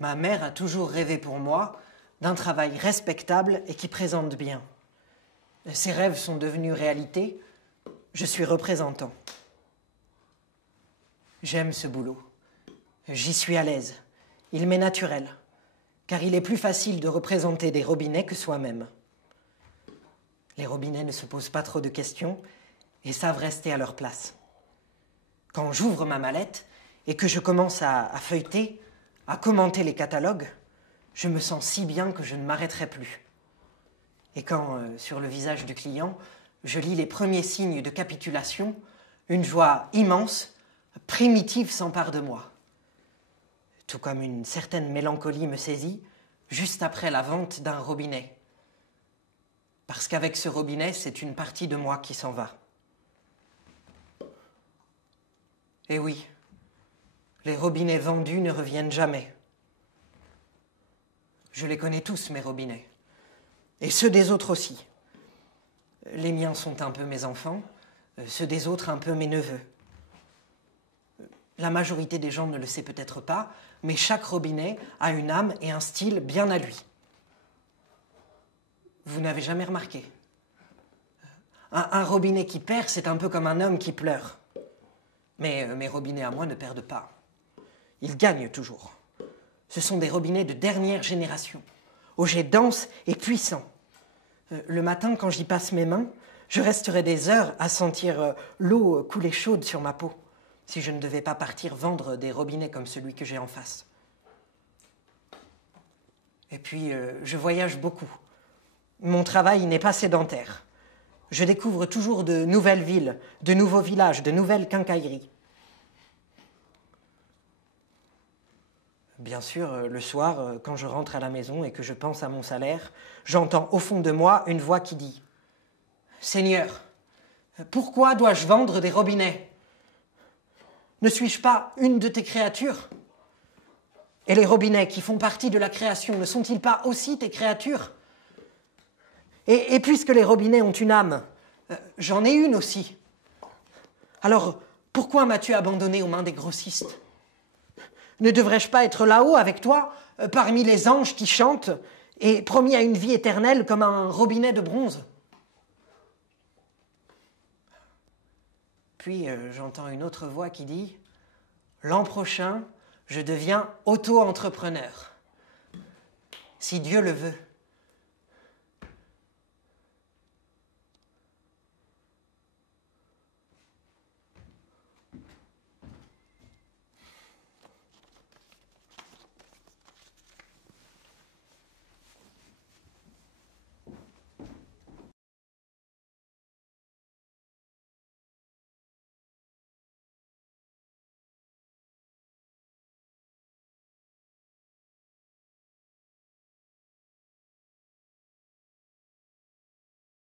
Ma mère a toujours rêvé pour moi d'un travail respectable et qui présente bien. Ses rêves sont devenus réalité. Je suis représentant. J'aime ce boulot. J'y suis à l'aise. Il m'est naturel, car il est plus facile de représenter des robinets que soi-même. Les robinets ne se posent pas trop de questions et savent rester à leur place. Quand j'ouvre ma mallette et que je commence à feuilleter, à commenter les catalogues, je me sens si bien que je ne m'arrêterai plus. Et quand, sur le visage du client, je lis les premiers signes de capitulation, une joie immense, primitive s'empare de moi. Tout comme une certaine mélancolie me saisit juste après la vente d'un robinet. Parce qu'avec ce robinet, c'est une partie de moi qui s'en va. Et oui, les robinets vendus ne reviennent jamais. Je les connais tous, mes robinets. Et ceux des autres aussi. Les miens sont un peu mes enfants, ceux des autres un peu mes neveux. La majorité des gens ne le sait peut-être pas, mais chaque robinet a une âme et un style bien à lui. Vous n'avez jamais remarqué? Un robinet qui perd, c'est un peu comme un homme qui pleure. Mais mes robinets à moi ne perdent pas. Ils gagnent toujours. Ce sont des robinets de dernière génération, au jet dense et puissant. Le matin, quand j'y passe mes mains, je resterai des heures à sentir l'eau couler chaude sur ma peau, si je ne devais pas partir vendre des robinets comme celui que j'ai en face. Et puis, je voyage beaucoup. Mon travail n'est pas sédentaire. Je découvre toujours de nouvelles villes, de nouveaux villages, de nouvelles quincailleries. Bien sûr, le soir, quand je rentre à la maison et que je pense à mon salaire, j'entends au fond de moi une voix qui dit « Seigneur, pourquoi dois-je vendre des robinets? Ne suis-je pas une de tes créatures? Et les robinets qui font partie de la création, ne sont-ils pas aussi tes créatures? Et puisque les robinets ont une âme, j'en ai une aussi. Alors, pourquoi m'as-tu abandonné aux mains des grossistes? Ne devrais-je pas être là-haut avec toi, parmi les anges qui chantent, et promis à une vie éternelle comme un robinet de bronze? Puis j'entends une autre voix qui dit « L'an prochain, je deviens auto-entrepreneur. Si Dieu le veut. »